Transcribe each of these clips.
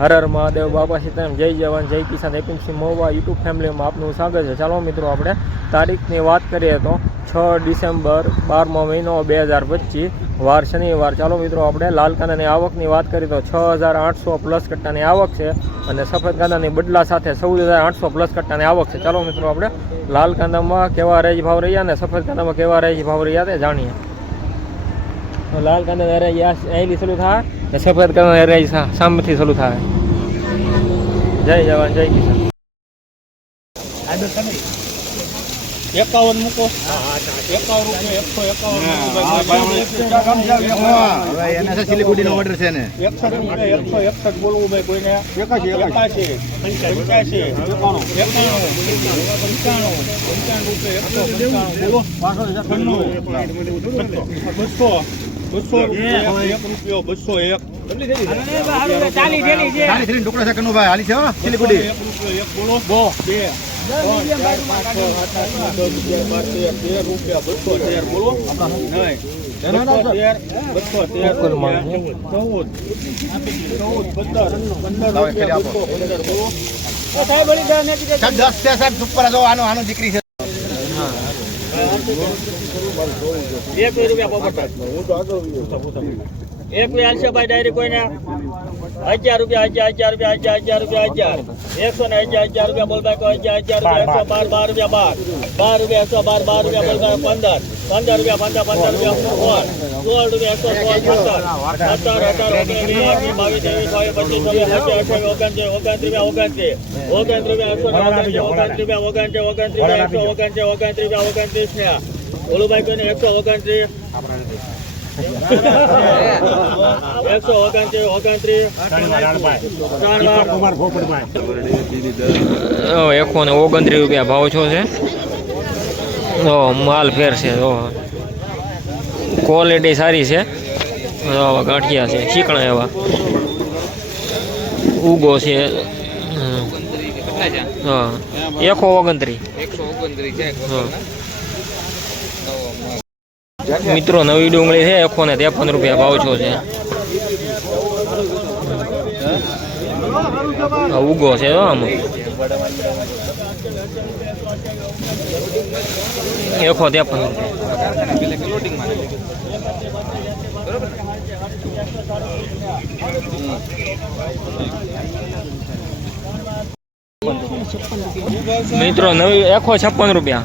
હર હર મહાદેવ બાબા સીતારામ, જય જવાન, જય કિસાન, એપીએમસી મોવા યુટ્યુબ ફેમિલીમાં આપનું સ્વાગત છે. ચાલો મિત્રો, આપણે તારીખની વાત કરીએ તો છ ડિસેમ્બર બારમો મહિનો બે હજાર પચીસ, વાર શનિવાર. ચાલો મિત્રો, આપણે લાલ કાંદાની આવકની વાત કરીએ તો છ હજાર આઠસો પ્લસ કટ્ટાની આવક છે અને સફેદ કાંદાની બદલા સાથે ચૌદ હજાર આઠસો પ્લસ કટ્ટાની આવક છે. ચાલો મિત્રો, આપણે લાલ કાંદામાં કેવા રેજ ભાવ રહ્યા અને સફેદ કાંદામાં કેવા રેજ ભાવ રહ્યા તે જાણીએ. લાલ કાંદા રેજ અહીંથી શરૂ થાય. ને સફેદ કાંદા રેજ સામેથી શરૂ થાય. જય જવાન જય કિસાન. એકાવન મૂકો. એકાવન રૂપિયા એકસો એકાવન હવે એને ઓર્ડર છે ને એકસઠ રૂપિયા એકસો એકસઠ બોલવું ભાઈ કોઈને. એકાશી એકાશી. પંચ્યાસી. એકાણું. એકાણું પંચાણું. પંચાણું રૂપિયા એકસો પંચાણું. બોલો બસો. બસો એક રૂપિયો બસો એક. દીકરી છે. એક રૂપિયા પોપટ એક હાલશે ભાઈ ડાયરી કોઈને અગિયાર રૂપિયા અગિયાર અગિયાર રૂપિયા અગિયાર અગિયાર રૂપિયા અગિયાર એકસો ને અગિયાર અગિયાર રૂપિયા બોલ ભાઈ અગિયાર અગિયાર રૂપિયા એકસો બાર બાર રૂપિયા બાર બાર રૂપિયા એકસો બાર બાર રૂપિયા બોલ ભાઈ પંદર પંદર રૂપિયા પંદર પંદર રૂપિયા સોળ સોળ રૂપિયા એકસો સોળ સત્તર સત્તર અઢાર ઓગણીસ વીસ એકવીસ બાવીસ ત્રેવીસ ચોવીસ પચીસ છવ્વીસ સત્યાવીસ અઠ્યાવીસ ઓગણત્રીસ ઓગણત્રીસ રૂપિયા ઓગણત્રીસ ઓગણત્રીસ રૂપિયા એકસો ને ઓગણત્રીસ ઓગણત્રીસ રૂપિયા ઓગણત્રીસ ઓગણત્રીસ રૂપિયા એકસો ઓગણત્રીસ ઓગણત્રીસ રૂપિયા ઓગણત્રીસ ને ઓલુભાઈ કોઈને એકસો ઓગણત્રીસ. એકસો ઓગણત્રીસ ઓગણત્રીસ. એકસો ને ઓગણત્રીસ રૂપિયા ભાવ છો છે? ઓ માલ ફેર છે જો ક્વોલિટી સારી છે. ગાંઠિયા છે ચીકણા એવા. ઉગો છે. હા. એકસો ઓગણત્રીસ હા. મિત્રો, નવી ડુંગળી છે એકસો ને ત્રેપન રૂપિયા ભાવ છો છે. ઉગો છે આમ. એકો એકસો ત્રેપન મિત્રો, નવી એકસો છપ્પન રૂપિયા.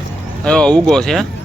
ઉગો છે.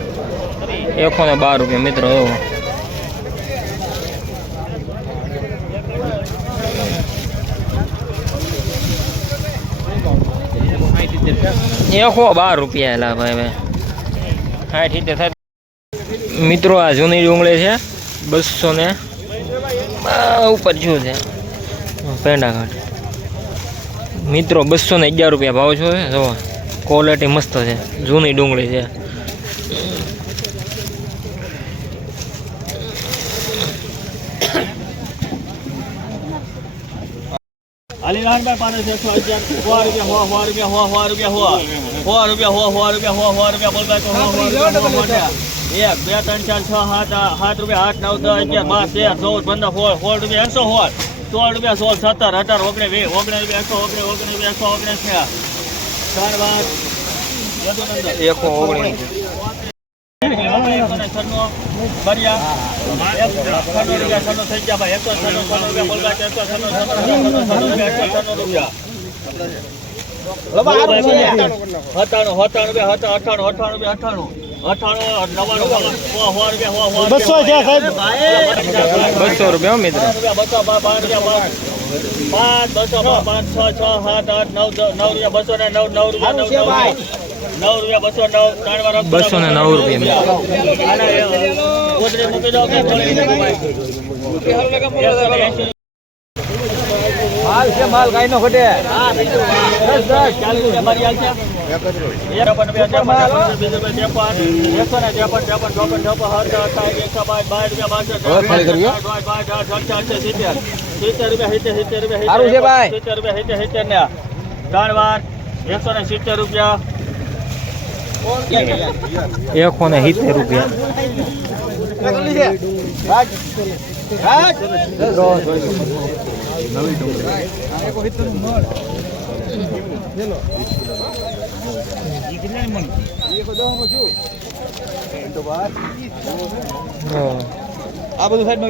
એકસો ને બાર રૂપિયા મિત્રો એવો એકસો બાર રૂપિયા એલા ભાઈ ભાઈ સાઠ સિત્તેર સાઠ મિત્રો આ જૂની ડુંગળી છે બસો ને ઉપર શું છે. પેંડાઘાટ મિત્રો બસો ને અગિયાર રૂપિયા ભાવ છો જો ક્વોલિટી મસ્ત છે જૂની ડુંગળી છે. અલીરાજભાઈ પાસે છે, એકસો અગિયાર. સો રૂપિયા હો સો રૂપિયા સો સો રૂપિયા સો સો રૂપિયા હો સો રૂપિયા બોલભાઈ સો મોઢા. એક, બે, ત્રણ, ચાર, છ, સાત સાત રૂપિયા, આઠ, નવ, દસ, અગિયાર, બાર, તેર, ચૌદ, પંદર, સોળ સોળ રૂપિયા, એકસો સોળ સોળ રૂપિયા, સોળ, સત્તર, અઢાર, ઓગણીસ, વીસ, ઓગણીસ રૂપિયા, એકસો ઓગણીસ ઓગણીસ રૂપિયા, એકસો ઓગણીસ છે ચાર બાર. એકસો ઓગણીસ. બસો છે સાહેબ બસો રૂપિયા મિત્ર. પાંચ, બસો, પાંચ, છ છ, સાત, આઠ, નવ નવ રૂપિયા, બસો ને નવ નવ રૂપિયા નવ નવ. બસો ને નવ રૂપિયા માલ છે માલ ગાય નો. ખોટે ત્રણ વાર એકસો ને સિત્તેર રૂપિયા. એકસો ને સિત્તેર રૂપિયા. આ બધું સાઈડ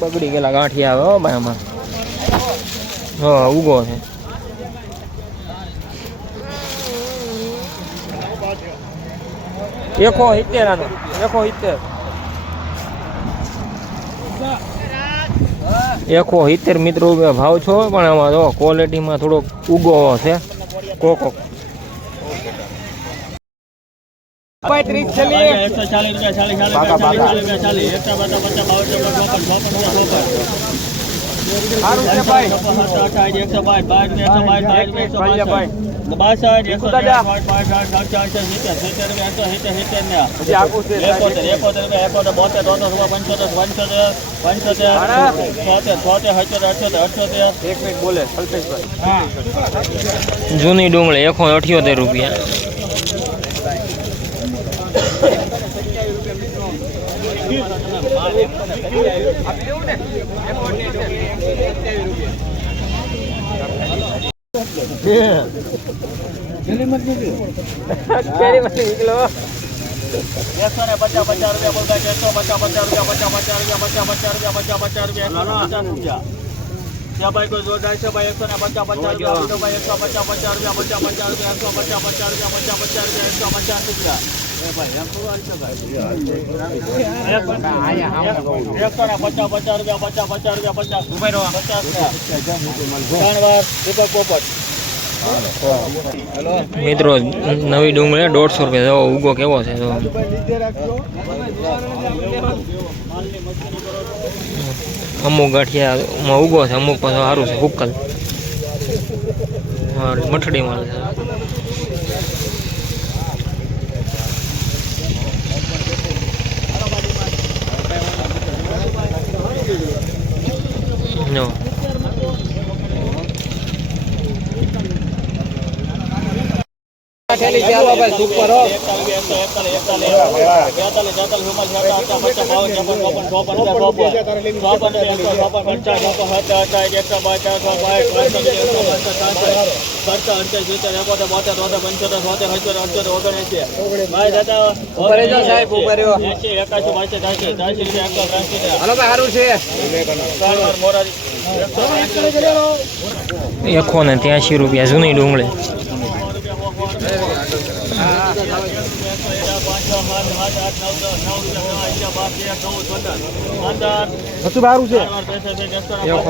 બગડી ગયેલા ગાંઠિયા આવે ભાઈ આમાં. હા ઉગો છે. એકો સિત્તેર આનો એકો સિત્તેર એકો સિત્તેર મિત્રો રૂપિયા ભાવ છો પણ આમાં જો ક્વોલિટીમાં થોડોક ઉગો છે કોકો ત્રીસ એકસો સારું છે ભાઈ. એકસો બાવીસ એકસો બાવીસ બાવીસ એકસો બાસઠ એકસો સાઠ બાસઠ સાઠ સિત્તેર સિત્તેર રૂપિયા એકસો સિત્તેર સિત્તેર ને એકોતેર એકોતેર રૂપિયા એકોતેર બોતેર તોતેર રૂપિયા પંચોતેર પંચોતેર પંચોતેર છોતેર છોતેર અઠ્યોતેર અઠ્યોતેર અઠ્યોતેર એક મિનિટ બોલે કલ્પેશભાઈ. જૂની ડુંગળી એકસો અઠ્યોતેર રૂપિયા. એકસો ને પચાસ પચાસ રૂપિયા બોલતા છે એકસો પચાસ પચાસ રૂપિયા પચાસ પચાસ રૂપિયા પચાસ પચાસ રૂપિયા પચાસ પચાસ રૂપિયા પચાસ રૂપિયા ત્યાં ભાઈ કોઈ જોરદાર છે ભાઈ એકસો ને પચાસ પચાસ રૂપિયા ભાઈ એકસો પચાસ પચાસ રૂપિયા પચાસ પચાસ રૂપિયા એકસો પચાસ પચાસ રૂપિયા પચાસ પચાસ રૂપિયા એકસો પચાસ રૂપિયા એકસો ને પચાસ પચાસ રૂપિયા પચાસ પચાસ રૂપિયા પચાસ પચાસ ત્રણ વાર દીપક પોપટ. મિત્રો, નવી ડુંગળી દોઢસો રૂપિયા. જો, ઉગો કેવો છે, જો. અમુક ગાંઠિયામાં ઉગો છે, અમુક પાછો સારું છે હુક્કલ મઠડી માલ છે. જો. ભાઈ સુપર હો એકસો ને ત્યાંસી રૂપિયા જૂની ડુંગળી. પંદર બધું છે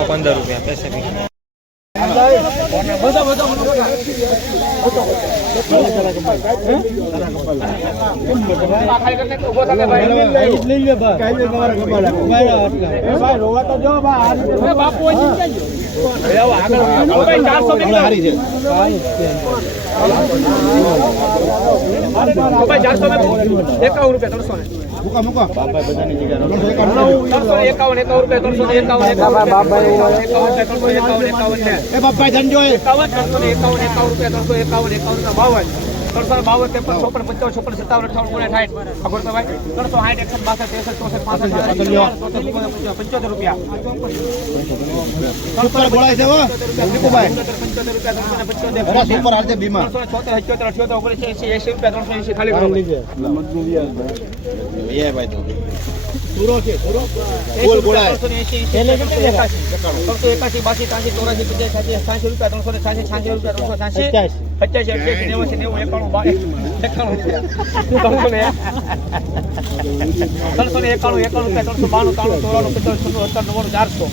પંદર રૂપિયા પૈસા બાપુ એકાવન રૂપિયા ત્રણસો બાપા એકાવન એકાવન રૂપિયા ત્રણસો એકાવન એકાવન એકાવન રૂપિયા એકાવન એકાવન એ બાપા ધંધો એકાવન ત્રણસો એકાવન એકાવન રૂપિયા ત્રણસો એકાવન એકાવન બાવન ત્રણસો બાવન ત્રેપન ચોપન પંચાવન છપ્પન સત્તાવન અઠાવન ઓગણ સાઠ. ખબર તો ભાઈ ત્રણસો સાઠ એકસઠ બાસઠ ત્રેસઠ ચોસઠ પાસઠ પંચોતેર રૂપિયા. ત્રણસો એકાસી. બાસી ત્રાસી ચોરાસી પચાસ સાસી રૂપિયા ત્રણસો ને સાસી સાસી રૂપિયા ત્રણસો સાસી પચાસી અઠ્યાસી નેવું નેવું એકાણું બાવીસ એકાણું ત્રણસો ને ત્રણસો ને એકાણું એકાણું રૂપિયા ત્રણસો બાણું ત્રાણું ચોરાણું પચાસ છસો સત્તર નવ્વાણું ચારસો.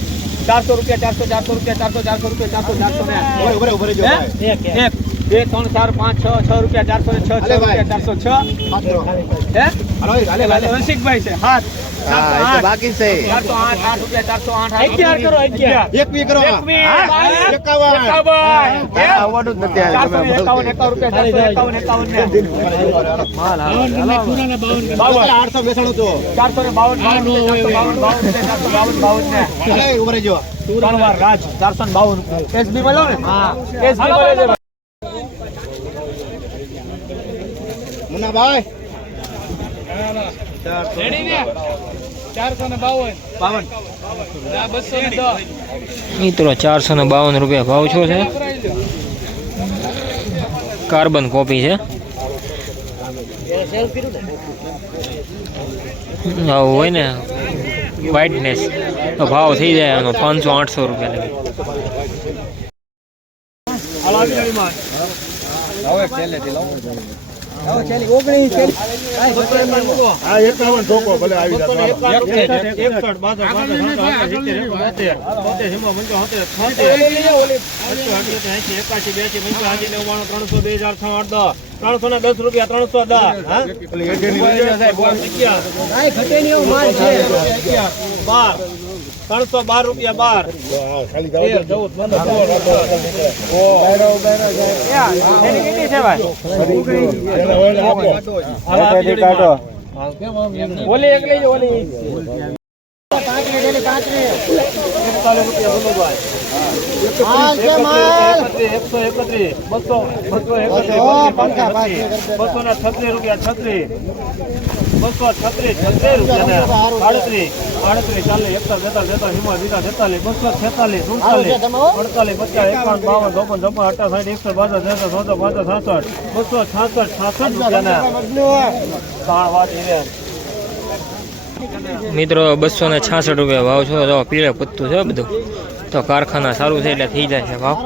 ચારસો રૂપિયા ચારસો ચારસો રૂપિયા ચારસો ચારસો રૂપિયા ચારસો ચારસો ને એક. બે ત્રણ ચાર પાંચ છ છ રૂપિયા ચારસો ને છ છ રૂપિયા ચારસો છ. હાથ કરો. હે? હાલો, હાલે, હાલે. રસિકભાઈ છે હાથ. હા, એ તો બાકી છે. ચારસો આઠ આઠ રૂપિયા ચારસો આઠ અગિયાર કરો, કરો. ચારસો ને બાવન. એસબી બેસાડો ને બાવન ચારસો બાવન બાવન રૂપિયા, ચારસો બાવન બાવન ને હાલે, ઊભા રહેજો. ત્રણ વાર રાજ ચારસો ને બાવન એસબી માં લો ને હા એસબી માં લેજો મુન્નાભાઈ મિત્રો ચારસો ને બાવન રૂપિયા ભાવ છો છે? કાર્બન કોપી છે. આવું હોય ને વ્હાઇટનેસ તો ભાવ થઈ જાય આનો પાંચસો આઠસો રૂપિયા લગી. હા એકાવન ઠોકો ભલે આવી જાય ત્રણસો ને દસ રૂપિયા ત્રણસો દસ. બાર ત્રણસો બાર રૂપિયા બાર. ઓલી એકલી ઓલી. એકસો એકત્રીસ બસો બસો એકત્રીસ બસો ને છત્રીસ રૂપિયા છત્રીસ બસો છત્રીસ છત્રીસ રૂપિયા આડત્રીસ આડત્રીસ ચાલીસ એકતાલીસ બેતાલીસ તેતાલીસ હિમા બીજા તેતાલીસ બસો છેતાલીસ સુડતાલીસ અડતાલીસ પચાસ એકાવન બાવન ચોપન ચોપન અઠ્ઠા સાઠ એકસો બાસઠ ત્રેસઠ ચોસો પાંસઠ છાસઠ બસો છાસઠ છાસઠ રૂપિયા વાત છે મિત્રો બસો ને છાસઠ રૂપિયા ભાવ છો. તો પીળે પત્તું છે બધું. તો કારખાના સારું છે એટલે થઈ જાય છે ભાવ.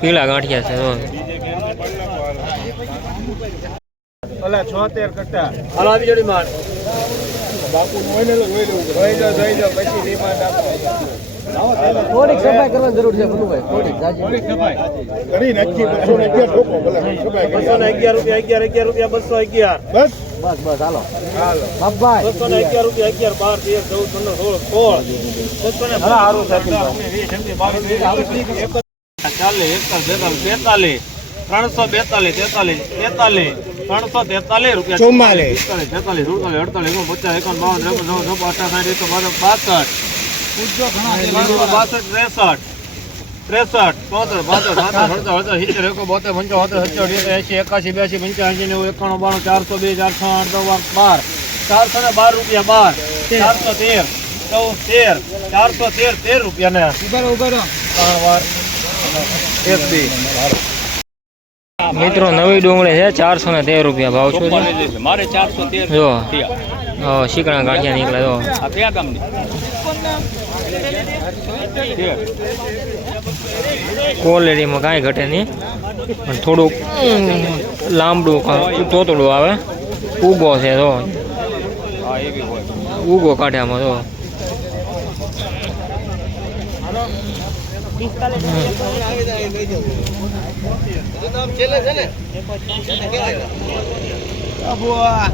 પીળા ગાંઠિયા છે કરી નાખી બસો ને અગિયાર ઠોકો. બસો ને અગિયાર. રૂપિયા અગિયાર અગિયાર રૂપિયા બસો અગિયાર. બસ? બસો ને અગિયાર રૂપિયા અગિયાર બાર તેર ચૌદ પંદર સોળ સોળ. બસો ને સારું ચાલીસ એકતાલીસ બેતાલીસ બેતાલીસ ત્રણસો બેતાલીસ તેતાલીસ તેતાલીસ ત્રણસો તેતાલીસ રૂપિયા. ચુમ્માલીસ. પિસ્તાલીસ તેતાલીસ સુડતાલીસ અડતાલીસ ઓગણ પચાસ એકાવન બાવન ત્રેપન ચોપન અઠ્ઠાવન સાઠ એકસો બાસઠ એકાસી બ્યાસી પંચ્યાસી નેવું એકાણું બાણું ચારસો બે ચારસો આઠ નવ બાર. ચારસો ને બાર રૂપિયા બાર. ચારસો તેર. ચૌદ તેર. ચારસો તેર તેર રૂપિયા ને. એક બી. મિત્રો નવી ડુંગળી છે ચારસો ને તેર રૂપિયા ભાવ છો. મારે ચારસો તેર જો. શીકણા ગાંઠિયા નીકળે જો. આ ક્વોલિટીમાં કાંઈ ઘટે નહીં. થોડુંક લાંબડું તોતડું આવે. ઉગો છે તો. ઉગો કાઢ્યામાં તો. અબુઆ